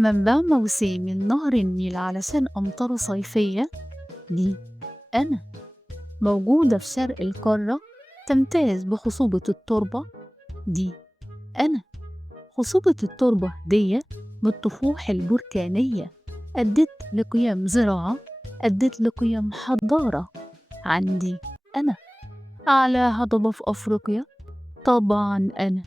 منبع موسمي نهر النيل علشان أمطاره صيفية، دي أنا. موجودة في شرق القارة، تمتاز بخصوبة التربة، دي أنا. خصوبة التربة دي بالطفوح البركانية، أدت لقيم زراعة، أدت لقيم حضارة، عندي أنا. أعلى هضبة في أفريقيا، طبعا أنا.